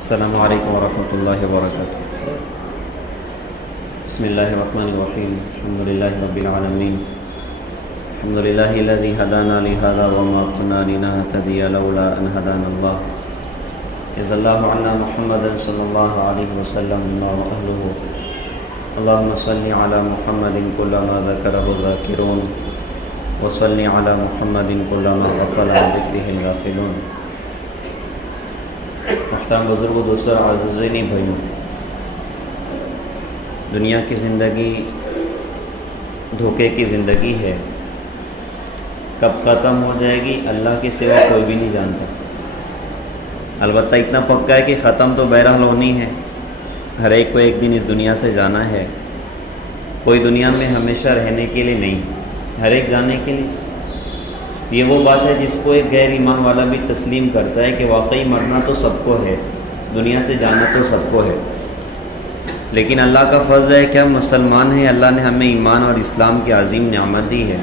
السلام علیکم ورحمۃ اللہ وبرکاتہ۔ بسم اللہ الرحمن الرحیم، الحمد للہ رب العالمین، الحمد للہ الذی ہدانا لہذا وما كنا لنہتدی لولا ان ہدانا اللہ، اذ اللہ علی محمد صلی اللہ علیہ وسلم واہلہ، اللہم صلی علی محمد کلما ذکرہ الذاکرون وصلی علی محمد کلما غفل عن ذکرہ الغافلون۔ محترم بزرگوں، دوستوں، عزیزین بھائیوں، دنیا کی زندگی دھوکے کی زندگی ہے، کب ختم ہو جائے گی اللہ کے سوا کوئی بھی نہیں جانتا۔ البتہ اتنا پکا ہے کہ ختم تو بہرحال ہونی ہے، ہر ایک کو ایک دن اس دنیا سے جانا ہے، کوئی دنیا میں ہمیشہ رہنے کے لیے نہیں، ہر ایک جانے کے لیے۔ یہ وہ بات ہے جس کو ایک غیر ایمان والا بھی تسلیم کرتا ہے کہ واقعی مرنا تو سب کو ہے، دنیا سے جانا تو سب کو ہے، لیکن اللہ کا فضل ہے کہ ہم مسلمان ہیں، اللہ نے ہمیں ایمان اور اسلام کی عظیم نعمت دی ہے،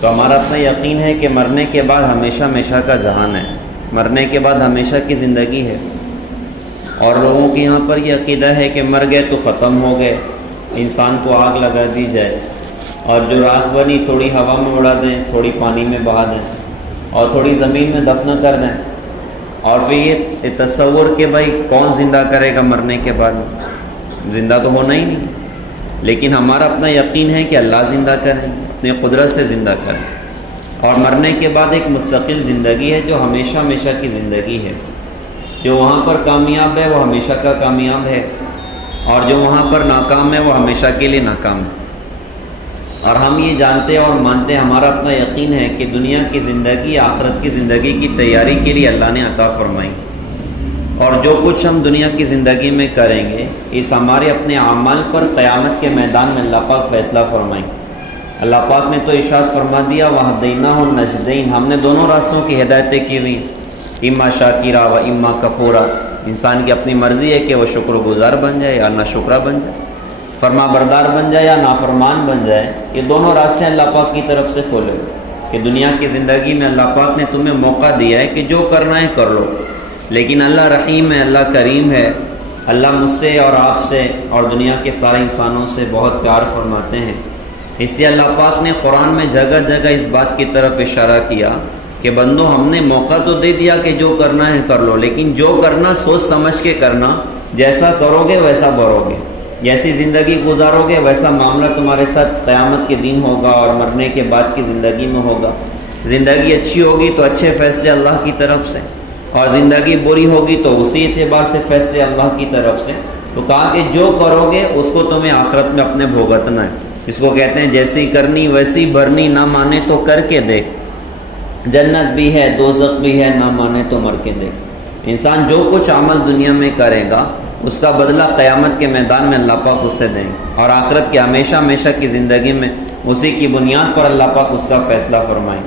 تو ہمارا اپنا یقین ہے کہ مرنے کے بعد ہمیشہ ہمیشہ کا جہان ہے، مرنے کے بعد ہمیشہ کی زندگی ہے۔ اور لوگوں کے یہاں پر یہ عقیدہ ہے کہ مر گئے تو ختم ہو گئے، انسان کو آگ لگا دی جائے اور جو راکھ بنی تھوڑی ہوا میں اڑا دیں، تھوڑی پانی میں بہا دیں اور تھوڑی زمین میں دفن کر دیں، اور پھر یہ تصور کہ بھائی کون زندہ کرے گا مرنے کے بعد، زندہ تو ہونا ہی نہیں۔ لیکن ہمارا اپنا یقین ہے کہ اللہ زندہ کریں گے، اپنی قدرت سے زندہ کریں، اور مرنے کے بعد ایک مستقل زندگی ہے جو ہمیشہ ہمیشہ کی زندگی ہے۔ جو وہاں پر کامیاب ہے وہ ہمیشہ کا کامیاب ہے، اور جو وہاں پر ناکام ہے وہ ہمیشہ کے لیے ناکام ہے۔ اور ہم یہ جانتے اور مانتے، ہمارا اپنا یقین ہے کہ دنیا کی زندگی آخرت کی زندگی کی تیاری کے لیے اللہ نے عطا فرمائی، اور جو کچھ ہم دنیا کی زندگی میں کریں گے اس ہمارے اپنے اعمال پر قیامت کے میدان میں اللہ پاک فیصلہ فرمائیں۔ اللہ پاک نے تو ارشاد فرما دیا وَهَدَيْنَاهُ النَّجْدَيْنِ، ہم نے دونوں راستوں کی ہدایتیں کی ہوئی، اما شاکرا و اما کفورا۔ انسان کی اپنی مرضی ہے کہ وہ شکر گزار بن جائے یا ناشکرا بن جائے، فرما بردار بن جائے یا نافرمان بن جائے۔ یہ دونوں راستے اللہ پاک کی طرف سے کھولے کہ دنیا کی زندگی میں اللہ پاک نے تمہیں موقع دیا ہے کہ جو کرنا ہے کر لو، لیکن اللہ رحیم ہے، اللہ کریم ہے، اللہ مجھ سے اور آپ سے اور دنیا کے سارے انسانوں سے بہت پیار فرماتے ہیں۔ اس لیے اللہ پاک نے قرآن میں جگہ جگہ اس بات کی طرف اشارہ کیا کہ بندو ہم نے موقع تو دے دیا کہ جو کرنا ہے کر لو، لیکن جو کرنا سوچ سمجھ کے کرنا، جیسا کرو گے ویسا بھرو گے، جیسی زندگی گزارو گے ویسا معاملہ تمہارے ساتھ قیامت کے دن ہوگا اور مرنے کے بعد کی زندگی میں ہوگا۔ زندگی اچھی ہوگی تو اچھے فیصلے اللہ کی طرف سے، اور زندگی بری ہوگی تو اسی اعتبار سے فیصلے اللہ کی طرف سے۔ تو کہا کہ جو کرو گے اس کو تمہیں آخرت میں اپنے بھگتنا ہے۔ اس کو کہتے ہیں جیسی کرنی ویسی بھرنی، نہ مانے تو کر کے دیکھ، جنت بھی ہے دوزخ بھی ہے، نہ مانے تو مر کے دیکھ۔ انسان جو کچھ عمل دنیا میں کرے گا اس کا بدلہ قیامت کے میدان میں اللہ پاک اسے دیں گے، اور آخرت کے ہمیشہ ہمیشہ کی زندگی میں اسی کی بنیاد پر اللہ پاک اس کا فیصلہ فرمائیں۔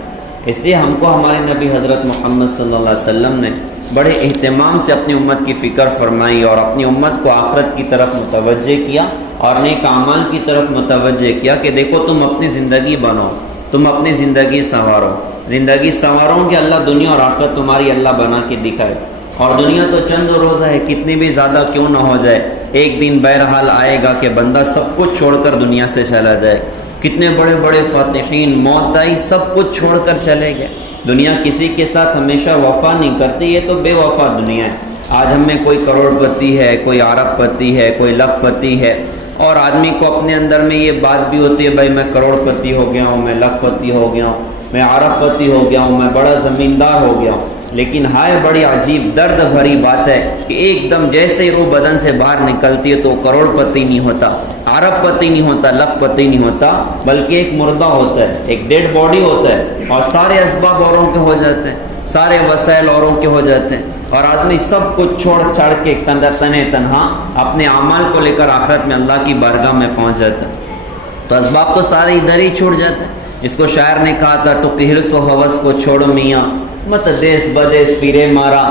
اس لیے ہم کو ہمارے نبی حضرت محمد صلی اللہ علیہ وسلم نے بڑے اہتمام سے اپنی امت کی فکر فرمائی اور اپنی امت کو آخرت کی طرف متوجہ کیا اور نیک اعمال کی طرف متوجہ کیا کہ دیکھو تم اپنی زندگی بناؤ، تم اپنی زندگی سنوارو، زندگی سنوارو کہ اللہ دنیا اور آخرت تمہاری اللہ بنا کے دکھائے۔ اور دنیا تو چند روزہ ہے، کتنی بھی زیادہ کیوں نہ ہو جائے، ایک دن بہرحال آئے گا کہ بندہ سب کچھ چھوڑ کر دنیا سے چلا جائے۔ کتنے بڑے بڑے فاتحین موت آئی سب کچھ چھوڑ کر چلے گئے۔ دنیا کسی کے ساتھ ہمیشہ وفا نہیں کرتی، یہ تو بے وفا دنیا ہے۔ آج ہم میں کوئی کروڑ پتی ہے، کوئی ارب پتی ہے، کوئی لاکھ پتی ہے، اور آدمی کو اپنے اندر میں یہ بات بھی ہوتی ہے بھائی میں کروڑ پتی ہو گیا ہوں، میں لاکھ پتی ہو گیا ہوں، میں ارب پتی ہو گیا ہوں، میں بڑا زمیندار ہو گیا ہوں۔ لیکن ہائے بڑی عجیب درد بھری بات ہے کہ ایک دم جیسے ہی روح بدن سے باہر نکلتی ہے تو کروڑ پتی نہیں ہوتا، ارب پتی نہیں ہوتا، لاکھ پتی نہیں ہوتا، بلکہ ایک مردہ ہوتا ہے، ایک ڈیڈ باڈی ہوتا ہے، اور سارے اسباب اوروں کے ہو جاتے ہیں، سارے وسائل اوروں کے ہو جاتے ہیں، اور آدمی سب کچھ چھوڑ چھاڑ کے تنے تنہا اپنے اعمال کو لے کر آخرت میں اللہ کی بارگاہ میں پہنچ جاتا ہے۔ تو اسباب تو سارے ادھر ہی چھوڑ جاتے ہیں۔ اس کو شاعر نے کہا تھا ٹوکی ہرس و ہوس کو چھوڑ میاں، مت دیس بدیس پھرے مارا،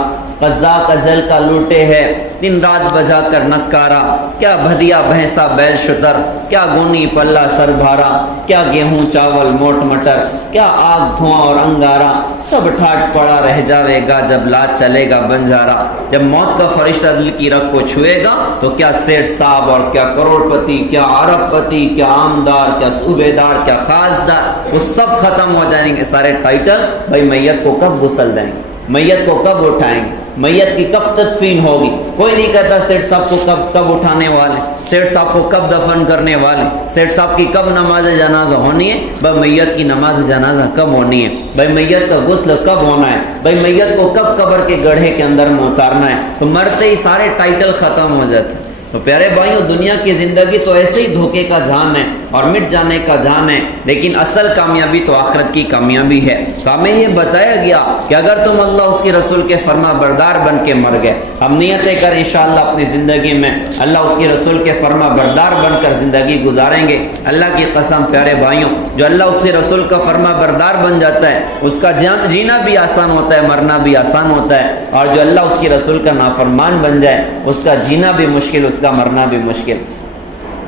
قزا کا جل کا لوٹے ہے دن رات بجا کر نکارا، کیا بھدیا بھینسا بیل شتر، کیا گونی پلہ سر بھارا، کیا گیہوں چاول موٹ مٹر، کیا آگ دھواں اور انگارا، سب ٹھاٹ پڑا رہ جاوے گا جب لات چلے گا بنجارا۔ جب موت کا فرشتہ دل کی رگ کو چھوئے گا تو کیا سیٹھ صاحب اور کیا کروڑ پتی، کیا عرب پتی، کیا عامدار، کیا صوبے دار، کیا خاصدار، وہ سب ختم ہو جائیں گے سارے ٹائٹل۔ بھائی میت کو کب غسل دیں گے، میت کو کب اٹھائیں گے، میت کی کب تدفین ہوگی؟ کوئی نہیں کہتا سیٹھ صاحب کو کب اٹھانے والے، سیٹھ صاحب کو کب دفن کرنے والے، سیٹھ صاحب کی کب نماز جنازہ ہونی ہے، بھائی میت کی نماز جنازہ کب ہونی ہے، بھائی میت کا غسل کب ہونا ہے، بھائی میت کو کب قبر کے گڑھے کے اندر میں اتارنا ہے۔ تو مرتے ہی سارے ٹائٹل ختم ہو جاتے ہیں۔ تو پیارے بھائیوں، دنیا کی زندگی تو ایسے ہی دھوکے کا جہان ہے اور مٹ جانے کا جہان ہے، لیکن اصل کامیابی تو آخرت کی کامیابی ہے۔ تو ہمیں یہ بتایا گیا کہ اگر تم اللہ اس کے رسول کے فرما بردار بن کے مر گئے، ہم نیتیں کریں انشاءاللہ اپنی زندگی میں اللہ اس کے رسول کے فرما بردار بن کر زندگی گزاریں گے۔ اللہ کی قسم پیارے بھائیوں، جو اللہ اس کے رسول کا فرما بردار بن جاتا ہے اس کا جینا بھی آسان ہوتا ہے، مرنا بھی آسان ہوتا ہے، اور جو اللہ اس کے رسول کا نافرمان بن جائے اس کا جینا بھی مشکل، اس کا مرنا بھی مشکل۔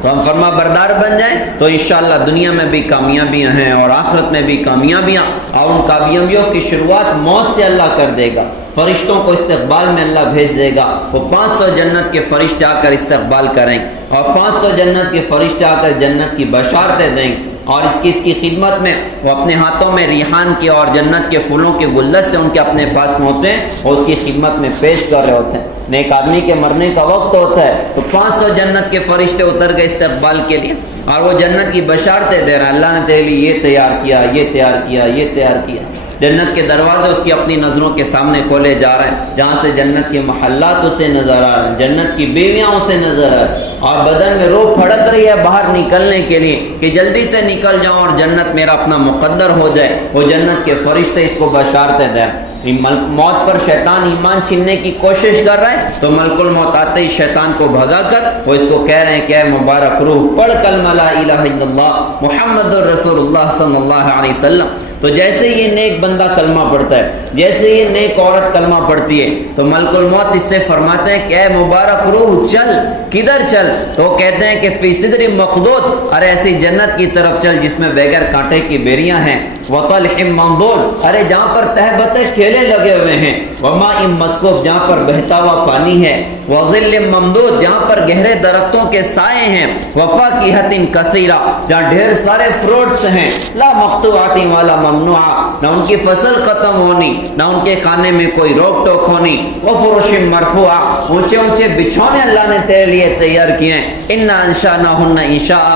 تو ہم فرما بردار بن جائیں تو انشاءاللہ دنیا میں بھی کامیابیاں ہیں اور آخرت میں بھی کامیابیاں، اور ان کامیابیوں کی شروعات موت سے اللہ کر دے گا۔ فرشتوں کو استقبال میں اللہ بھیج دے گا، وہ 500 جنت کے فرشتے آ کر استقبال کریں اور 500 جنت کے فرشتے آ کر جنت کی بشارتیں دیں، اور اس کی خدمت میں وہ اپنے ہاتھوں میں ریحان کے اور جنت کے پھولوں کے گلدستے ان کے اپنے پاس میں ہوتے ہیں اور اس کی خدمت میں پیش کر رہے ہوتے ہیں۔ نیک آدمی کے مرنے کا وقت ہوتا ہے تو 500 جنت کے فرشتے اتر گئے استقبال کے لیے، اور وہ جنت کی بشارتیں دے رہا ہے، اللہ نے تیرے لیے یہ تیار کیا، یہ تیار کیا، یہ تیار کیا۔ جنت کے دروازے اس کی اپنی نظروں کے سامنے کھولے جا رہے ہیں، جہاں سے جنت کے محلات اسے نظر آ رہے ہیں، جنت کی بیویاں اسے نظر آ رہی ہیں، اور بدن میں روح پھڑک رہی ہے باہر نکلنے کے لیے کہ جلدی سے نکل جاؤں اور جنت میرا اپنا مقدر ہو جائے۔ وہ جنت کے فرشتے اس کو بشارتیں دیں۔ موت پر شیطان ایمان چھیننے کی کوشش کر رہا ہے تو ملک الموت آتے ہی شیطان کو بھگا کر وہ اس کو کہہ رہے ہیں کہ اے مبارک روح پڑھ کلمہ لا الہ الا اللہ محمد الرسول اللہ صلی اللہ علیہ وسلم۔ تو جیسے یہ نیک بندہ کلمہ پڑھتا ہے، جیسے یہ نیک عورت کلمہ پڑھتی ہے تو ملک الموت اس سے فرماتے ہیں کہ اے مبارک روح چل، کدھر چل؟ تو وہ کہتے ہیں کہ فی صدر مخضود، ارے ایسی جنت کی طرف چل جس میں بغیر کانٹے کی بیریاں ہیں، وطلح منضود، ارے جہاں پر تہبتیں کیلے لگے ہوئے ہیں، وماء مسکوب، جہاں پر بہتا ہوا پانی ہے، وظل ممدود، جہاں پر گہرے درختوں کے سائے ہیں، وفاکہۃ کثیرہ، جہاں ڈھیر سارے فروٹس ہیں، لا مقطوعۃ ولا ممنوعہ، نہ ان کی فصل ختم ہونی نہ ان کے کھانے میں کوئی روک ٹوک ہونی، وفرش مرفوعہ، اونچے اونچے بچھونے اللہ نے تیرے لیے تیار کیے ہیں، انا انشأناہن انشاء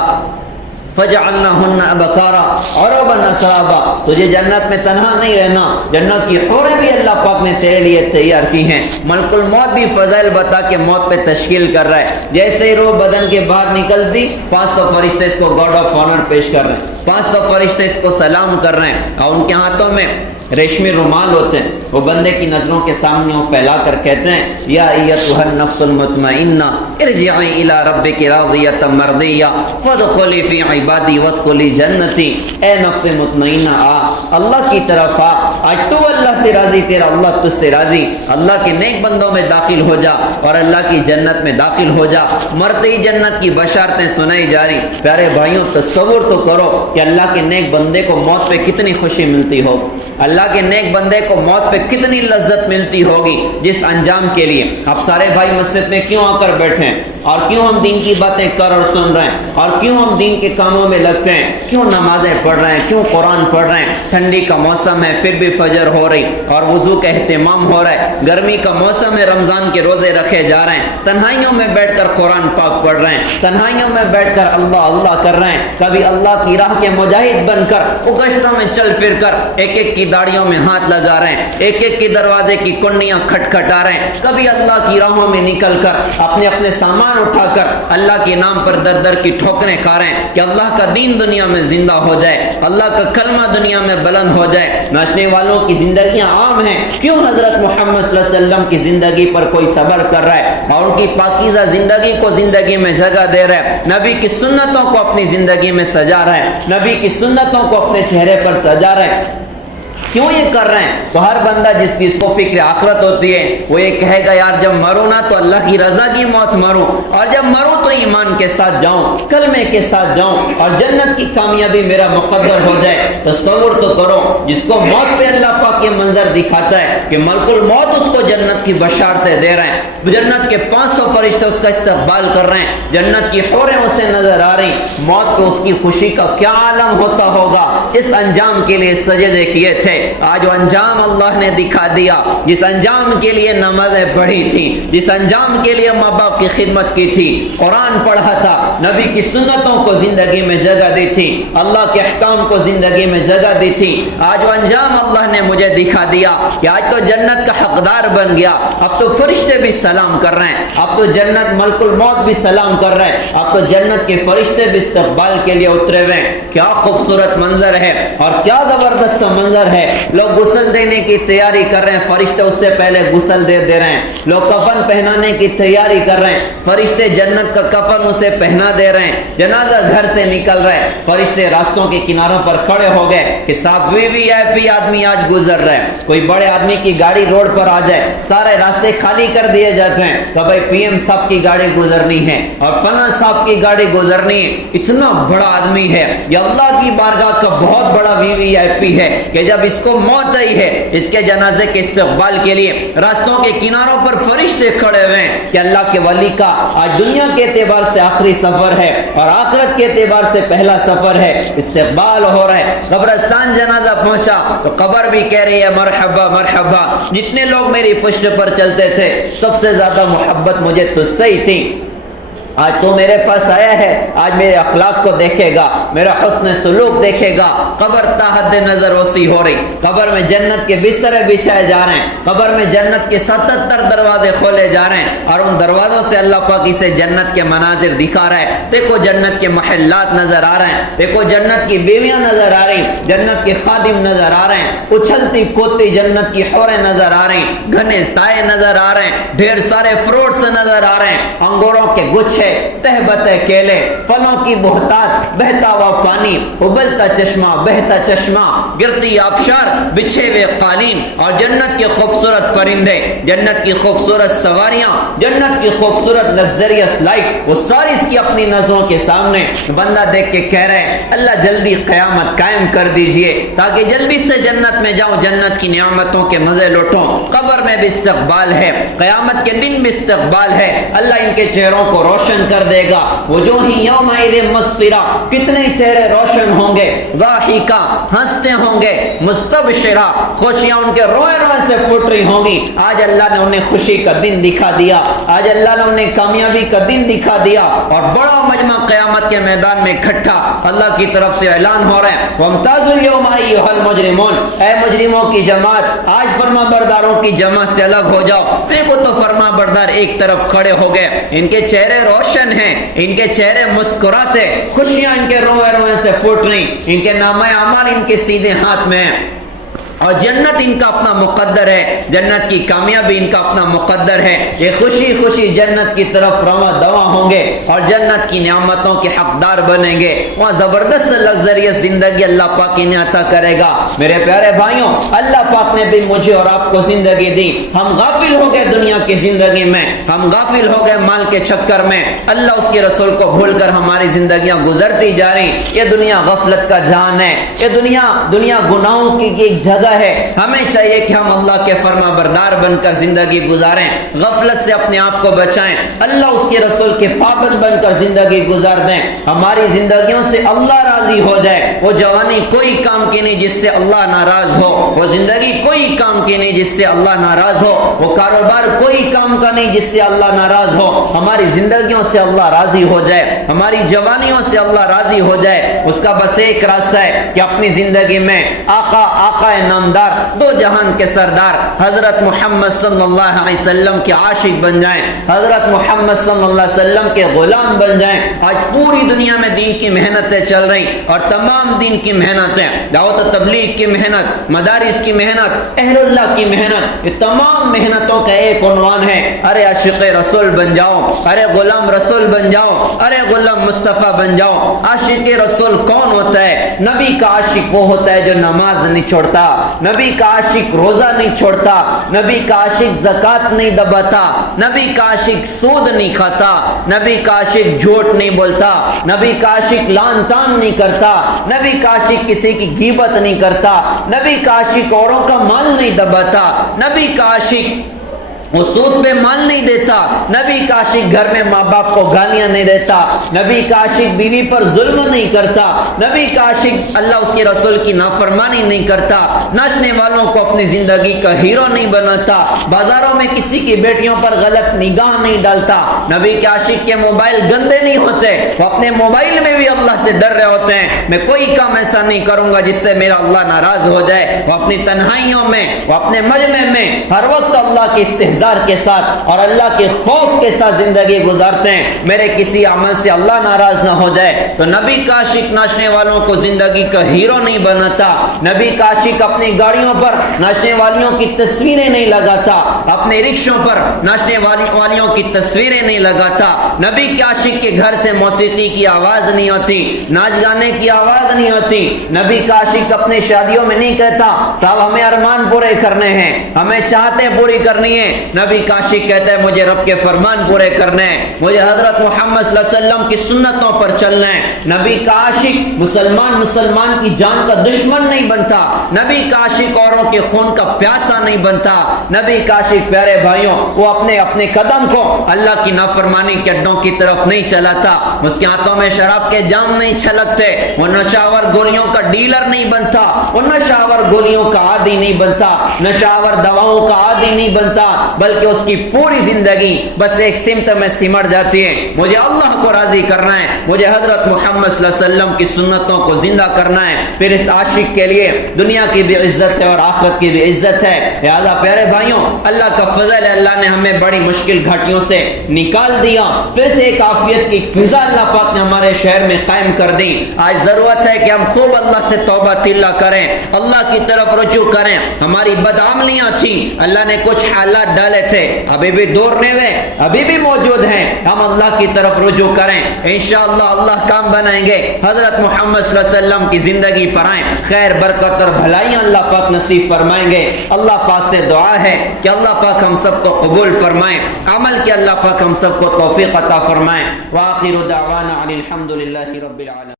فجعلناہن ابکارا عربا اترابا۔ تجھے جنت میں تنہا نہیں رہنا، جنت کی حوریں بھی اللہ پاک نے تیرے لیے تیار کی ہیں۔ ملک الموت بھی فضائل بتا کے موت پہ تشکیل کر رہا ہے۔ جیسے ہی روح بدن کے باہر نکلتی 500 فرشتے اس کو گارڈ آف آنر پیش کر رہے ہیں، 500 فرشتے اس کو سلام کر رہے ہیں، اور ان کے ہاتھوں میں ریشمی رومال ہوتے ہیں، وہ بندے کی نظروں کے سامنے وہ پھیلا کر کہتے ہیں یا ایتھا النفس المطمئنہ ارجعی الی ربک راضیۃ مرضیہ فادخلی فی عبادی وادخلی جنتی۔ اے نفس مطمئنہ آ، اللہ کی طرف آ، آج تو اللہ سے راضی، تیرا اللہ تجھ سے راضی، اللہ کے نیک بندوں میں داخل ہو جا اور اللہ کی جنت میں داخل ہو جا۔ مرتے ہی جنت کی بشارتیں سنائی جا رہی۔ پیارے بھائیوں، تصور تو کرو کہ اللہ کے نیک بندے کو موت پہ کتنی خوشی ملتی ہو، اللہ کے نیک بندے کو موت پہ کتنی لذت ملتی ہوگی جس انجام کے لیے آپ سارے بھائی مسجد میں کیوں آ کر بیٹھے ہیں، اور کیوں ہم دین کی باتیں کر اور سن رہے ہیں، اور کیوں ہم دین کے کاموں میں لگتے ہیں، کیوں نمازیں پڑھ رہے ہیں، کیوں قرآن پڑھ رہے ہیں۔ ٹھنڈی کا موسم ہے پھر بھی فجر ہو رہی اور وضو کا اہتمام ہو رہا ہے، گرمی کا موسم ہے رمضان کے روزے رکھے جا رہے ہیں، تنہائیوں میں بیٹھ کر قرآن پاک پڑھ رہے ہیں، تنہائیوں میں بیٹھ کر اللہ اللہ کر رہے ہیں، کبھی اللہ کی راہ کے مجاہد بن کر گشتوں میں چل پھر کر ایک ایک کی داڑیوں میں ہاتھ لگا رہے ہیں، ایک ایک کی دروازے کی کنڈیاں کھٹکھٹا رہے ہیں، کبھی اللہ کی راہوں میں نکل کر اپنے اپنے سامان اٹھا کر اللہ کے نام پر در در کی ٹھوکریں کھا رہے ہیں کہ اللہ کا دین دنیا میں زندہ ہو جائے، اللہ کا کلمہ دنیا میں بلند ہو جائے۔ ناچنے والوں کی زندگیاں عام ہیں، کیوں حضرت محمد صلی اللہ علیہ وسلم کی زندگی پر کوئی صبر کر رہا ہے اور ان کی پاکیزہ زندگی کو زندگی میں جگہ دے رہا ہے، نبی کی سنتوں کو اپنی زندگی میں سجا رہا ہے، نبی کی سنتوں کو اپنے چہرے پر سجا رہا ہے۔ کیوں یہ کر رہے ہیں؟ تو ہر بندہ جس کی اس کو فکر آخرت ہوتی ہے وہ یہ کہے گا یار جب مروں نا تو اللہ کی رضا کی موت مروں، اور جب مروں تو ایمان کے ساتھ جاؤں، کلمے کے ساتھ جاؤں، اور جنت کی کامیابی میرا مقدر ہو جائے۔ تصور تو کرو جس کو موت پہ اللہ پاک یہ منظر دکھاتا ہے کہ ملک الموت اس کو جنت کی بشارتیں دے رہے ہیں، جنت کے 500 فرشتے اس کا استقبال کر رہے ہیں، جنت کی حوریں اسے نظر آ رہی، موت پہ اس کی خوشی کا کیا عالم ہوتا ہوگا۔ اس انجام کے لیے سجدے کیے تھے، آج وہ انجام اللہ نے دکھا دیا۔ جس انجام کے لیے نمازیں پڑھی تھی، جس انجام کے لیے ماں باپ کی خدمت کی تھی، قرآن پڑھا تھا، نبی کی سنتوں کو زندگی میں جگہ دی تھی، اللہ کے احکام کو زندگی میں جگہ دی تھی، آج وہ انجام اللہ نے مجھے دکھا دیا کہ آج تو جنت کا حقدار بن گیا۔ اب تو فرشتے بھی سلام کر رہے ہیں، اب تو جنت ملک الموت بھی سلام کر رہے ہیں، اب تو جنت کے فرشتے بھی استقبال کے لیے اترے ہوئے ہیں۔ کیا خوبصورت منظر ہے اور کیا زبردست منظر ہے۔ لوگ غسل دینے کی تیاری کر رہے ہیں، فرشتے اس سے پہلے غسل دے رہے ہیں۔ لوگ کفن پہنانے کی تیاری کر رہے ہیں، فرشتے جنت کا کفن اسے پہنا دے رہے ہیں۔ جنازہ گھر سے نکل رہے ہیں، فرشتے راستوں کے کناروں پر کھڑے ہو گئے کہ صاحب VIP آدمی آج گزر رہے ہیں۔ کوئی بڑے آدمی کی گاڑی روڈ پر آ جائے، سارے راستے خالی کر دیے جاتے ہیں کہ بھائی PM صاحب کی گاڑی گزرنی ہے اور فلاں صاحب کی گاڑی گزرنی ہے۔ اتنا بڑا آدمی ہے، یہ اللہ کی بارگاہ کا بہت بڑا VIP ہے کہ جب اس کو موت آئی ہے، اس کے جنازے کے استقبال کے لیے راستوں کے کناروں پر فرشتے کھڑے ہوئے ہیں کہ اللہ کے ولی کا آج دنیا کے اعتبار سے آخری سفر ہے اور آخرت کے اعتبار سے پہلا سفر ہے، استقبال ہو رہا ہے۔ قبرستان جنازہ پہنچا تو قبر بھی کہہ رہی ہے مرحبا مرحبا۔ جتنے لوگ میری پشت پر چلتے تھے سب سے زیادہ محبت مجھے تجھ سے ہی تھی، آج تو میرے پاس آیا ہے، آج میرے اخلاق کو دیکھے گا، میرا حسن سلوک دیکھے گا۔ قبر تا حد نظر وسیع ہو رہی، قبر میں جنت کے بسترے بچھائے جا رہے ہیں، قبر میں جنت کے 77 دروازے کھولے جا رہے ہیں، اور ان دروازوں سے اللہ پاک اسے جنت کے مناظر دکھا رہا ہے۔ دیکھو جنت کے محلات نظر آ رہے ہیں، دیکھو جنت کی بیویاں نظر آ رہی، جنت کے خادم نظر آ رہے ہیں، اچھلتی کودتی جنت کی حوریں نظر آ رہی، گھنے سائے نظر آ رہے ہیں، ڈھیر سارے فروٹس نظر آ رہے ہیں، انگوروں کے گچھے، تہبتے کیلے، پھلوں کی بہتات، بہتا ہوا پانی، ابلتا چشمہ، بہتا چشمہ، گرتی آبشار، بچھے ہوئے قالین، اور جنت کے خوبصورت پرندے، جنت کی خوبصورت سواریاں، جنت کی خوبصورت لگزریس لائف، وہ ساری اس کی اپنی نظروں کے سامنے۔ بندہ دیکھ کے کہہ رہے ہیں اللہ جلدی قیامت قائم کر دیجئے تاکہ جلدی سے جنت میں جاؤں، جنت کی نعمتوں کے مزے لوٹوں۔ قبر میں بھی استقبال ہے، قیامت کے دن بھی استقبال ہے، اللہ ان کے چہروں کو روشن کر دے گا۔ وجوہ یومئذ مسفرہ، کتنے چہرے روشن ہوں گے، ضاحکہ، ہنستے ہوں گے، مستبشرہ، خوشیاں ان کے روئے روئے سے پھوٹ رہی ہوں گی۔ آج اللہ نے انہیں خوشی کا دن دکھا دیا، آج اللہ نے انہیں کامیابی کا دن دکھا دیا، اور بڑا مجمع قیامت کے میدان میں اکٹھا اللہ کی طرف سے اعلان ہو رہا ہے وَامْتَازُوا الْيَوْمَ أَيُّهَا الْمُجْرِمُونَ، اے مجرموں کی جماعت، آج فرما برداروں کی جماعت سے الگ ہو جاؤ۔ دیکھو تو فرما بردار ایک طرف کھڑے ہو گئے، ان کے چہرے روشن ہیں، ان کے چہرے مسکراتے، خوشیاں ان کے روئے روئے سے پھوٹ رہی، ان کے نامہ اعمال ان کے سیدھے ہاتھ میں ہیں، اور جنت ان کا اپنا مقدر ہے، جنت کی کامیابی ان کا اپنا مقدر ہے۔ یہ خوشی خوشی جنت کی طرف رواں دواں ہوں گے اور جنت کی نعمتوں کے حقدار بنیں گے، وہاں زبردست لگزریس زندگی اللہ پاک انہیں عطا کرے گا۔ میرے پیارے بھائیوں، اللہ پاک نے بھی مجھے اور آپ کو زندگی دی، ہم غافل ہو گئے دنیا کی زندگی میں، ہم غافل ہو گئے مال کے چکر میں، اللہ اس کے رسول کو بھول کر ہماری زندگیاں گزرتی جا رہی۔ یہ دنیا غفلت کا جہان ہے، یہ دنیا گناہوں کی ایک جگہ ہے۔ ہمیں چاہیے کہ ہم اللہ کے فرما بردار بن کر زندگی گزاریں، غفلت سے اپنے آپ کو بچائیں، اللہ اس کے رسول کے پابند بن کر زندگی گزار دیں، ہماری زندگیوں سے اللہ راضی ہو جائے۔ وہ جوانی کوئی کام کی نہیں جس سے اللہ ناراض ہو، وہ زندگی کوئی کام کی نہیں جس سے اللہ ناراض ہو، وہ کاروبار کوئی کام کا نہیں جس سے اللہ ناراض ہو۔ ہماری زندگیوں سے اللہ راضی ہو جائے، ہماری جوانیوں سے اللہ راضی ہو جائے۔ اس کا بس ایک راستہ ہے کہ اپنی زندگی میں آقا نامدار، دو جہان کے سردار حضرت محمد صلی اللہ علیہ وسلم کے عاشق بن جائیں، حضرت محمد صلی اللہ علیہ وسلم کے غلام بن جائیں۔ آج پوری دنیا میں دین کی محنتیں چل رہی، اور تمام دین کی محنتیں، دعوت و تبلیغ کی محنت، مدارس کی محنت، اہل اللہ کی محنت، یہ تمام محنتوں کا ایک عنوان ہے، ارے عاشق رسول بن جاؤ، ارے غلام رسول بن جاؤ، ارے غلام مصطفیٰ بن جاؤ۔ عاشق رسول کون ہوتا ہے؟ نبی کا عاشق وہ ہوتا ہے جو نماز نہیں چھوڑتا، نبی کا عاشق روزہ نہیں چھوڑتا، نبی کا عاشق زکوٰۃ نہیں دباتا، نبی کا عاشق سود نہیں کھاتا، نبی کا عاشق جھوٹ نہیں بولتا، نبی کا عاشق لعن طعن نہیں کرتا، نبی کا عاشق کسی کی غیبت نہیں کرتا، نبی کا عاشق اوروں کا مال نہیں دباتا، نبی کا عاشق وہ سود پہ مال نہیں دیتا، نبی کا عاشق گھر میں ماں باپ کو گالیاں نہیں دیتا، نبی کا عاشق بیوی پر ظلم نہیں کرتا، نبی کا عاشق اللہ اس کے رسول کی نافرمانی نہیں کرتا، ناچنے والوں کو اپنی زندگی کا ہیرو نہیں بناتا، بازاروں میں کسی کی بیٹیوں پر غلط نگاہ نہیں ڈالتا، نبی کے عاشق کے موبائل گندے نہیں ہوتے، وہ اپنے موبائل میں بھی اللہ سے ڈر رہے ہوتے ہیں، میں کوئی کام ایسا نہیں کروں گا جس سے میرا اللہ ناراض ہو جائے، وہ اپنی تنہائیوں میں، وہ اپنے مجمع میں ہر وقت اللہ کی استحضار کے ساتھ اور اللہ کے خوف کے ساتھ زندگی گزارتے ہیں، میرے کسی عمل سے اللہ ناراض نہ ہو جائے۔ تو نبی کا عاشق ناچنے والوں کو زندگی کا ہیرو نہیں بناتا، نبی کا عاشق اپنی گاڑیوں پر ناچنے والیوں کی تصویریں نہیں لگاتا، اپنے رکشوں پر ناچنے والیوں کی تصویریں نہیں لگاتا، نبی کے عاشق کے گھر سے موسیقی کی آواز نہیں ہوتی، ناچ گانے کی آواز نہیں ہوتی، نبی کا عاشق اپنے شادیوں میں نہیں کہتا صاحب ہمیں ارمان پورے کرنے ہیں، ہمیں چاہتے پوری کرنی ہے، نبی کا عاشق کہتا ہے مجھے رب کے فرمان پورے کرنے ہیں، مجھے حضرت محمد صلی اللہ علیہ وسلم کی سنتوں پر چلنا ہے۔ نبی کا عاشق مسلمان کی جان کا دشمن نہیں بنتا، نبی کا عاشق اوروں کے خون کا پیاسا نہیں بنتا، نبی کا عاشق پیارے بھائیوں وہ اپنے قدم کو اللہ کی نافرمانی کے اڈوں کی طرف نہیں چلاتا، اس کے ہاتھوں میں شراب کے جام نہیں چھلکتے، وہ نشاور گولیوں کا ڈیلر نہیں بنتا، وہ نشاور گولیوں کا عادی نہیں بنتا، نشاور دواؤں کا عادی نہیں بنتا، بلکہ اس کی پوری زندگی بس ایک سمت میں سمٹ جاتی ہے، مجھے اللہ کو راضی کرنا ہے، مجھے حضرت محمد صلی اللہ علیہ وسلم کی سنتوں کو زندہ کرنا ہے، پھر اس عاشق کے لیے دنیا کی بھی عزت ہے اور آخرت کی بھی عزت ہے۔ لہذا پیارے بھائیوں اللہ کا فضل ہے، اللہ نے ہمیں بڑی مشکل گھاٹیوں سے نکال دیا، پھر سے ایک عافیت کی فضا اللہ پاک نے ہمارے شہر میں قائم کر دی۔ آج ضرورت ہے کہ ہم خوب اللہ سے توبہ طلہ کریں، اللہ کی طرف رجوع کریں، ہماری بدعملیاں تھیں، اللہ نے کچھ حالات ڈالے تھے، ابھی بھی دور نہیں ہوئے، ابھی بھی موجود ہیں، ہم اللہ کی طرف رجوع کریں، انشاءاللہ اللہ کام بنائیں گے، حضرت محمد صلی اللہ علیہ وسلم کی زندگی پر آئیں، خیر برکت اور بھلائیاں اللہ پاک نصیب فرمائیں گے۔ اللہ پاک سے دعا ہے کہ اللہ پاک ہم سب کو قبول فرمائیں، عمل کے اللہ پاک ہم سب کو توفیق عطا فرمائیں۔ وآخر دعوانا الحمدللہ رب العالمین۔